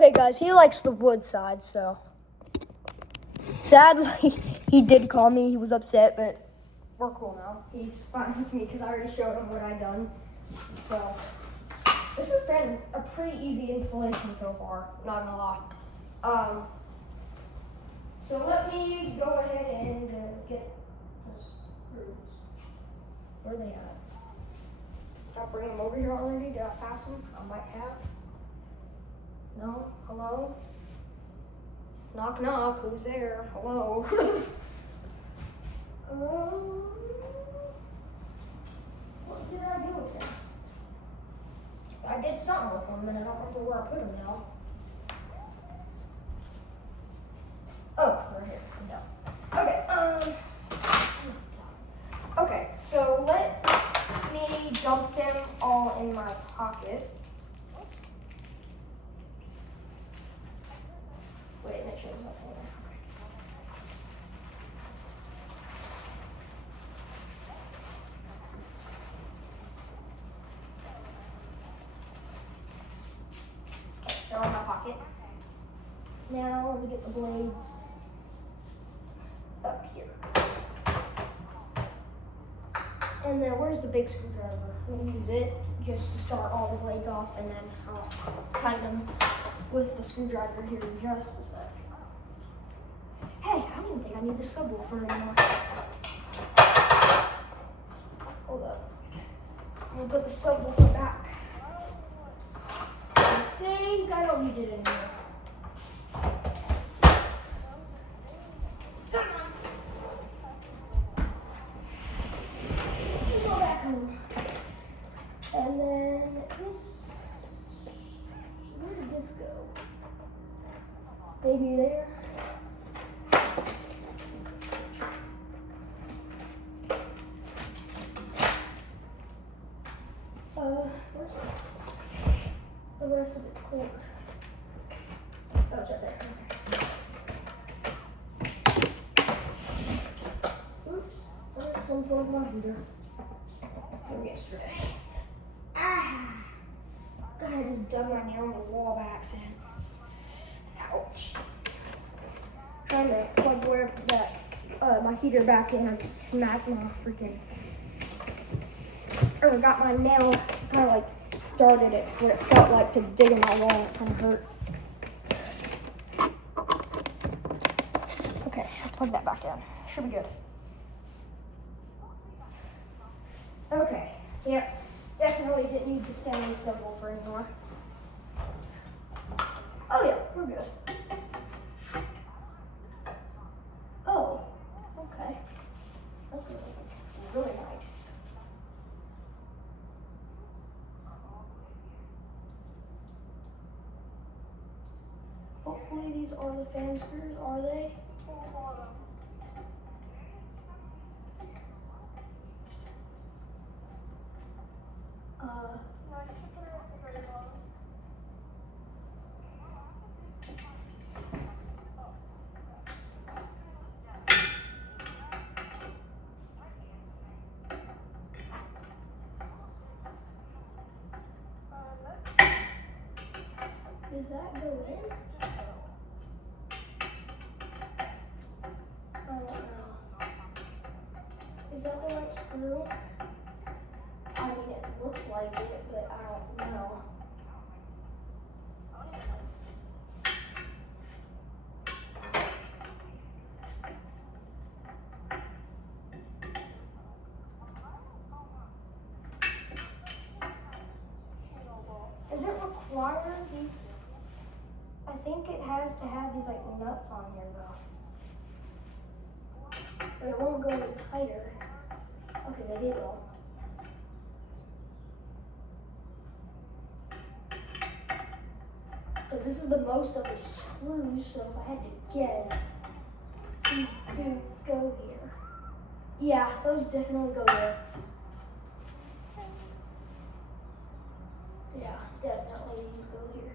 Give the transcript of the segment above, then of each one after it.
Okay, guys, he likes the wood side, so. Sadly, he did call me. He was upset, but we're cool now. He's fine with me because I already showed him what I done. So, this has been a pretty easy installation so far, not gonna lie. So let me go ahead and get the screws. Where are they at? Did I bring them over here already? Did I pass them? I might have. No? Hello? Knock, knock. Who's there? Hello? What did I do with them? I did something with them, and I don't remember where I put them now. Oh, they're here. No. Okay. Okay. So let me dump them all in my pocket. Wait, make sure there's nothing in there. They're all in my pocket. Now let me get the blades up here. And then where's the big screwdriver? We'll use it just to start all the blades off, and then I'll tighten them with the screwdriver here in just a sec. Hey, I don't even think I need the subwoofer anymore. Hold up. I'm gonna put the subwoofer back. I think I don't need it anymore. And then this, where did this go? Maybe there. Where's the rest of it's clear? Oh, it's right there. Oops, I some sort of my heater from yesterday. God, I just dug my nail in the wall by accident. Ouch. Trying to plug where that my heater back in, I smacked my freaking, or got my nail kind of like started it what it felt like to dig in my wall, and it kind of hurt. Okay, I'll plug that back in. Should be good. Okay, yep. Definitely didn't need the standing subwoofer anymore. Oh yeah, we're good. Oh, okay. That's really nice. Hopefully these are the fan screws, are they? Does that go in? I don't know. Is that the right screw? I mean, it looks like it, but I don't know. Does it require these? I think it has to have these like nuts on here though. But it won't go any tighter. Okay, maybe it will. Because this is the most of the screws, so if I had to guess, these do go here. Yeah, those definitely go there. Yeah, definitely these go here.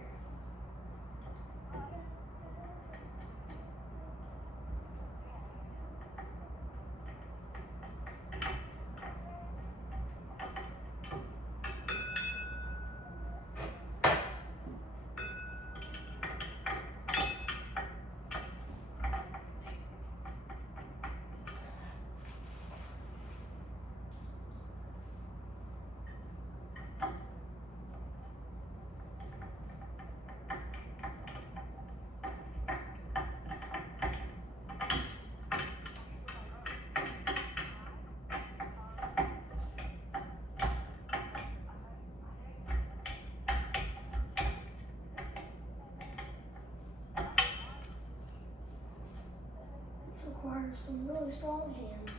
requires some really strong hands.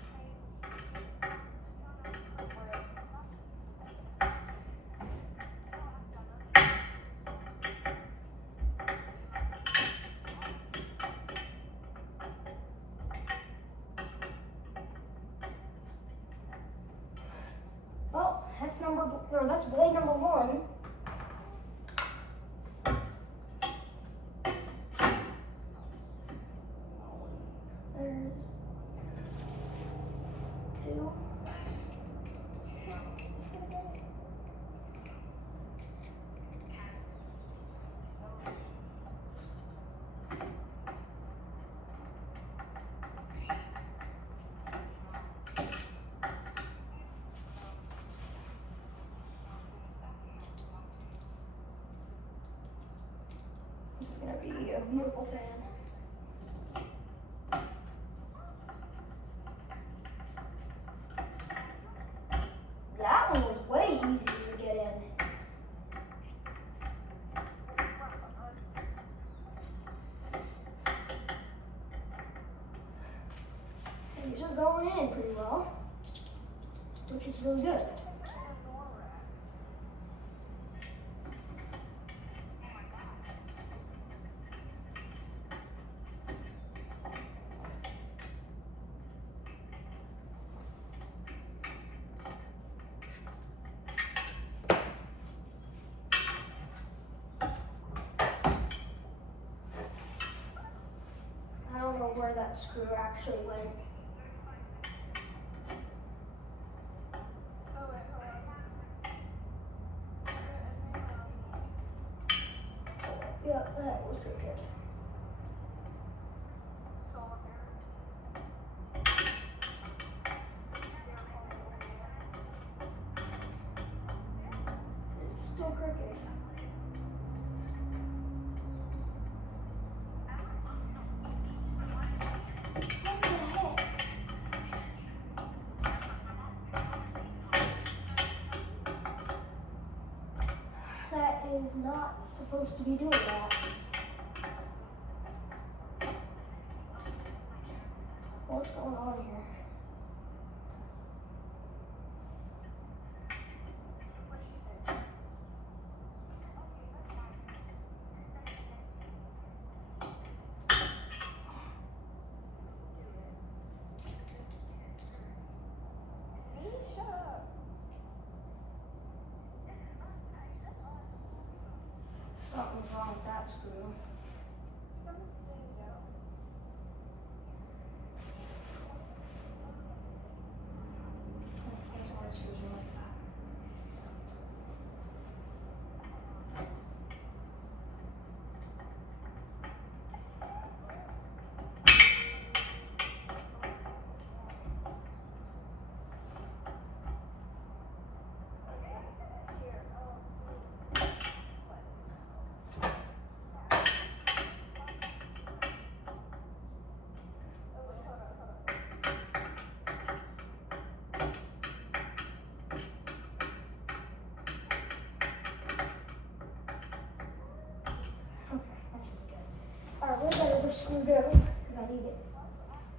Well, that's blade number 1. There's 2. This is gonna be a beautiful fan. That one was way easier to get in. And these are going in pretty well, which is really good. I don't know where that screw actually went. Yeah, that was crooked. It's still crooked. What the heck? That is not supposed to be doing that. What's going on here? Something's wrong with that screw. That's why screws are like that. Alright, where's that other screw go? Because I need it.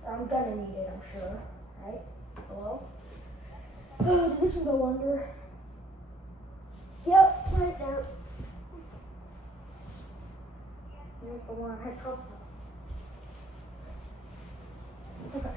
Or I'm gonna need it, I'm sure. Right? Hello? Oh, did this one go under? Yep, right there. This is the one I had trouble with. Okay.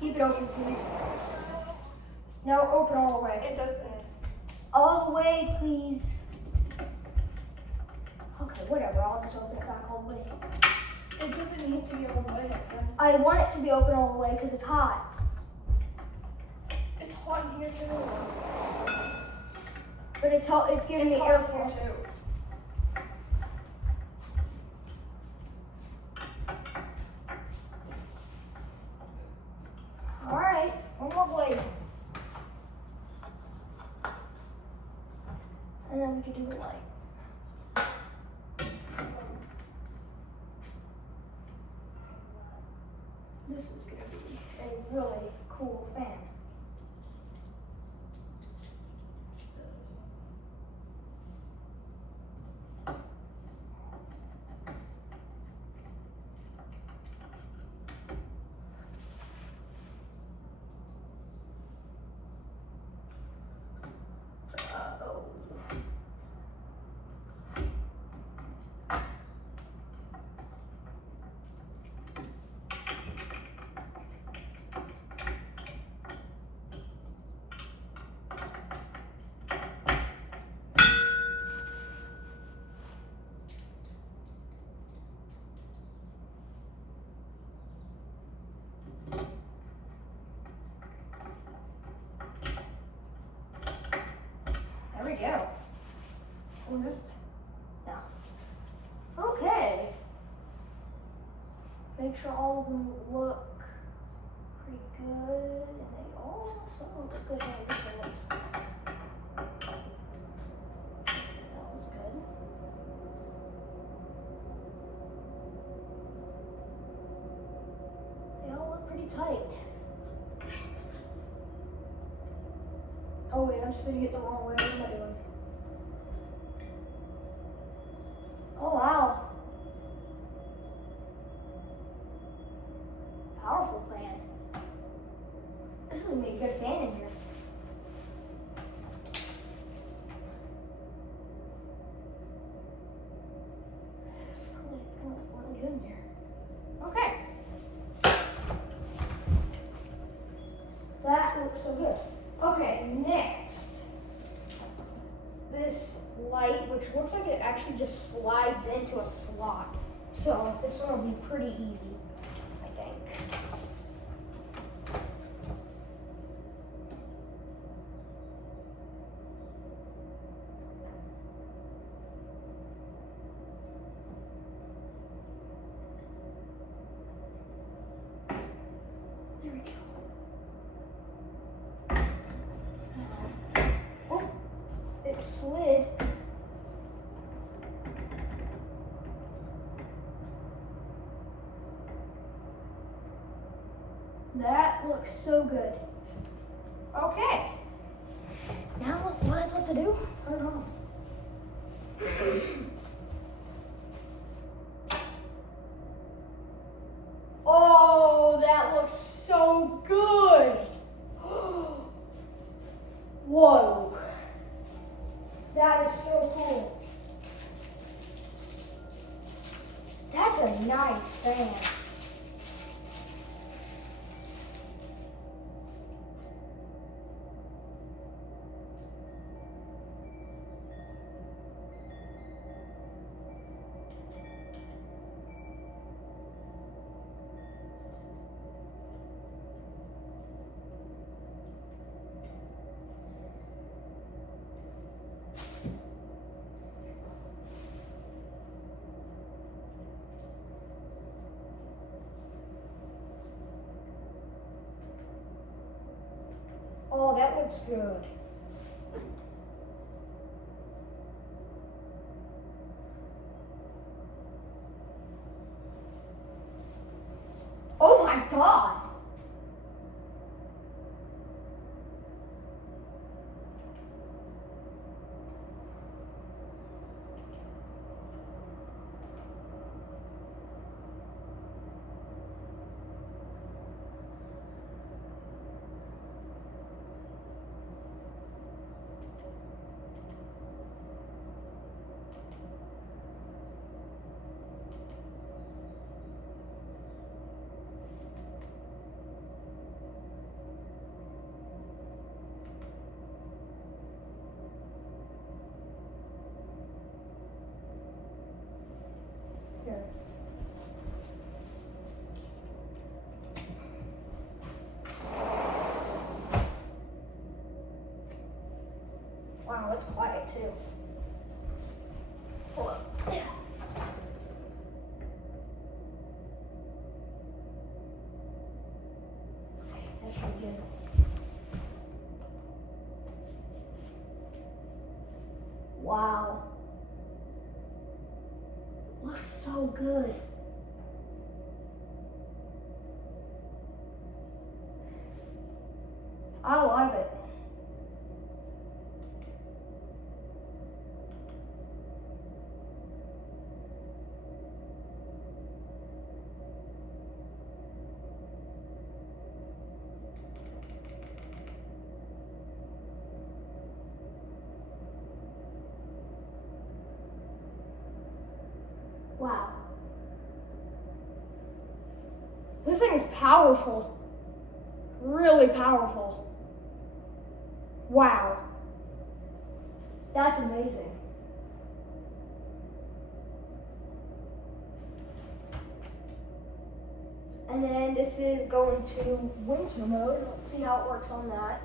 Keep it open, please. No, open all the way. It's open. All the way, please. Okay, whatever. I'll just open it back all the way. It doesn't need to be all the way, so. I want it to be open all the way because it's hot. It's hot in here too. But it's giving me It's air hot in here flow. too. All right, one more blade. And then we can do the light. This is gonna be a really cool fan. Uh-oh. There we go. Was this? No. Okay. Make sure all of them look pretty good, and they all some look good. Hey, this one looks. That was good. They all look pretty tight. Oh wait, I'm spinning it the wrong way. What am I doing? Oh wow. Powerful fan. This is gonna be a good fan in here. It's gonna look really good in here. Okay. That looks so good. Okay, next. This light, which looks like it actually just slides into a slot. So this one will be pretty easy, I think. There we go. Oh, it slid. That looks so good. Okay. Now what is left to do? I don't know. Oh, that looks so good. Whoa. That is so cool. That's a nice fan. Oh, that looks good. my god! Here. Wow, it's quiet too. Hold up. Yeah. Okay, that should be good. Wow. Looks so good. I love it. Wow. This thing is powerful. Really powerful. Wow. That's amazing. And then this is going to winter mode. Let's see how it works on that.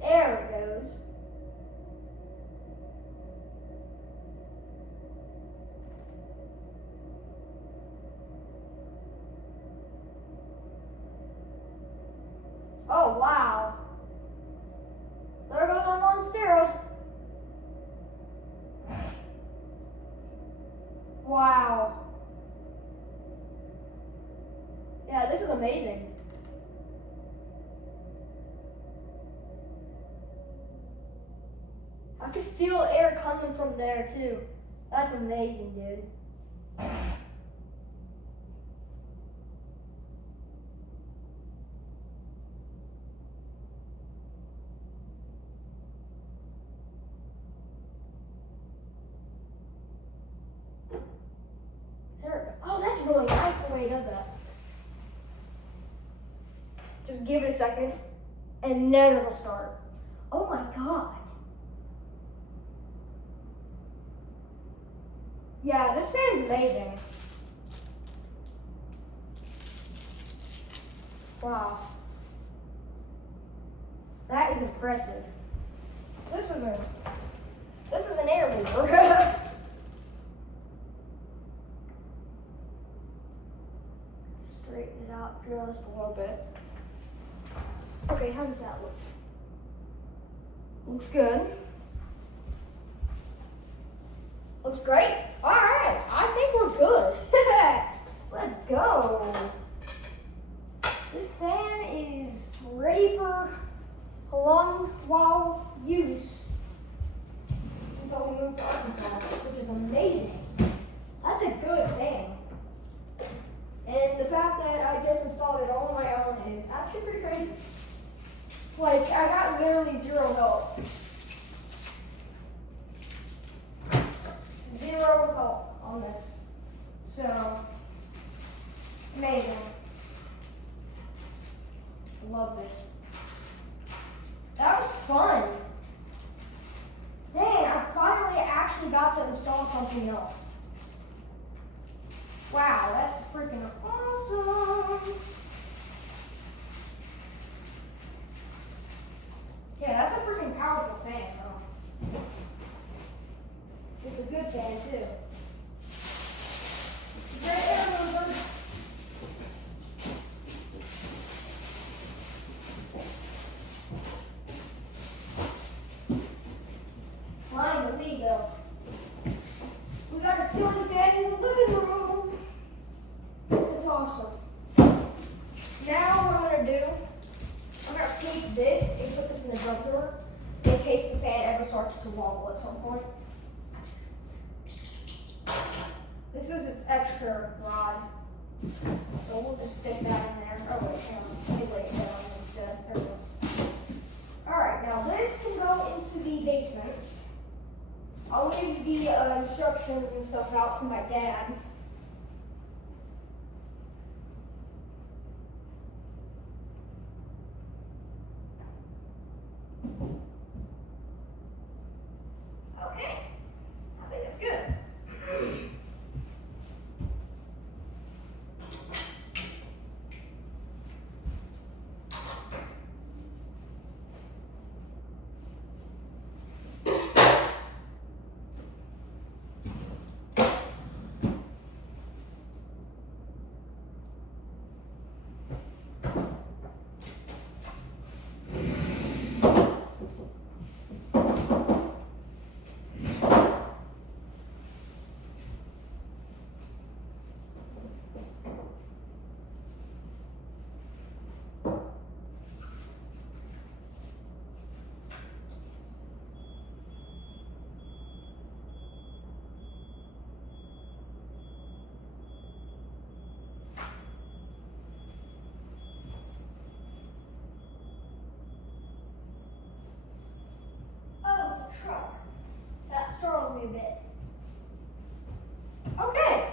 There it goes. Oh, wow. There goes my Monstera. Wow. Yeah, this is amazing. I could feel air coming from there too. That's amazing, dude. There we go. Oh, that's really nice the way it does that. Just give it a second, and then it'll start. Oh my god. Yeah, this fan's amazing. Wow. That is impressive. This is an air mover. Straighten it out just a little bit. Okay, how does that look? Looks good. Looks great. All right, I think we're good. Let's go. This fan is ready for a long while use until we move to Arkansas, which is amazing. That's a good fan. And the fact that I just installed it all on my own is actually pretty crazy. Like, I got literally zero help. Zero help on this. So, amazing. Love this. fun. Dang, I finally actually got to install something else. Wow, that's freaking awesome. Yeah, that's a freaking powerful fan, huh? It's a good fan, too. Great air mover. Finally, though. We got a ceiling fan in the living room. It's awesome. Now what I'm gonna do, I'm gonna take this and put this in the jump drawer in case the fan ever starts to wobble at some point. This is its extra rod, so we'll just stick that in there. Oh wait, hang on. Let me lay it down instead. There we go. Alright, now this can go into the basement. I'll leave the instructions and stuff out for my dad. Okay, I think it's good. Oh, it's a truck. That startled me a bit. Okay.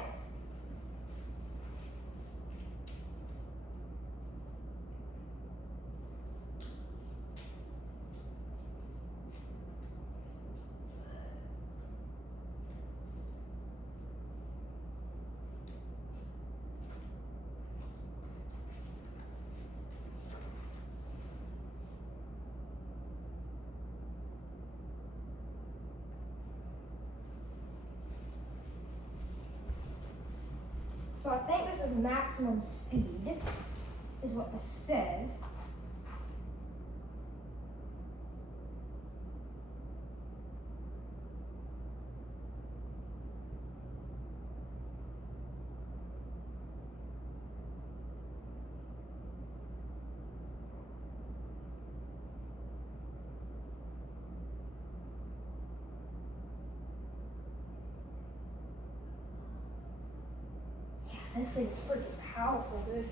So I think this is maximum speed, is what this says. This thing's freaking powerful, dude.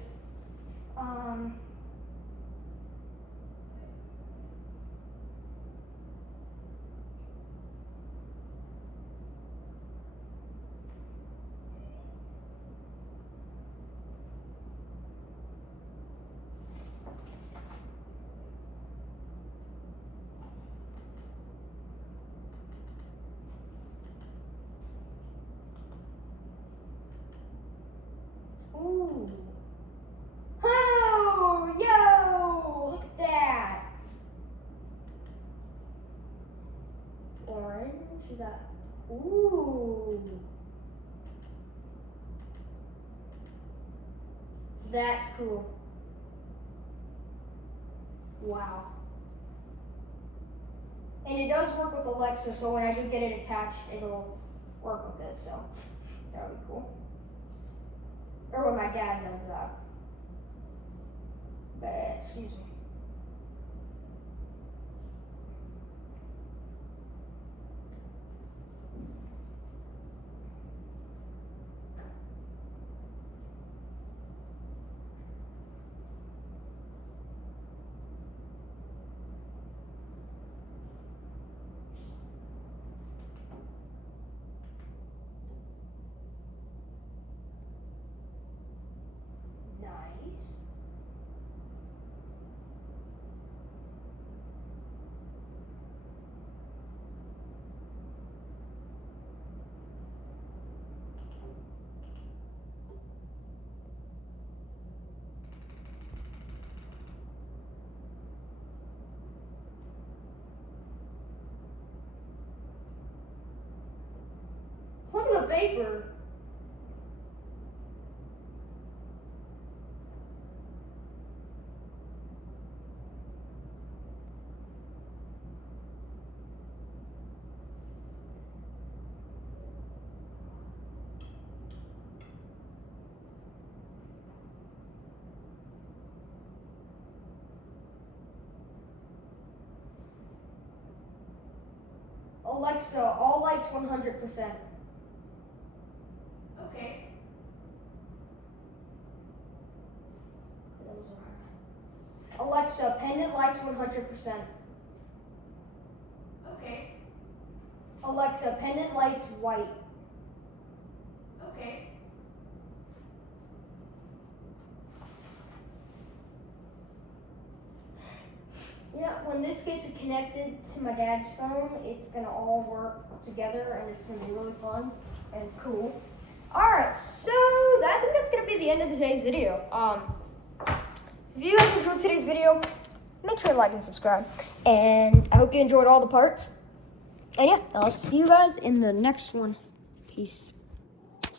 Ooh. Oh, yo, look at that. Orange, you got, ooh. That's cool. Wow. And it does work with Alexa, so when I do get it attached, it'll work with it, so that would be cool. Or when my dad does that. Excuse me. Nice. paper. Alexa, all lights 100%. Okay. Alexa, pendant lights 100%. Okay. Alexa, pendant lights white. Okay. Yeah, when this gets connected to my dad's phone, it's gonna all work together and it's gonna be really fun and cool. Alright, so I think that's gonna be the end of today's video. If you guys enjoyed today's video, make sure to like and subscribe. And I hope you enjoyed all the parts. And yeah, I'll see you guys in the next one. Peace.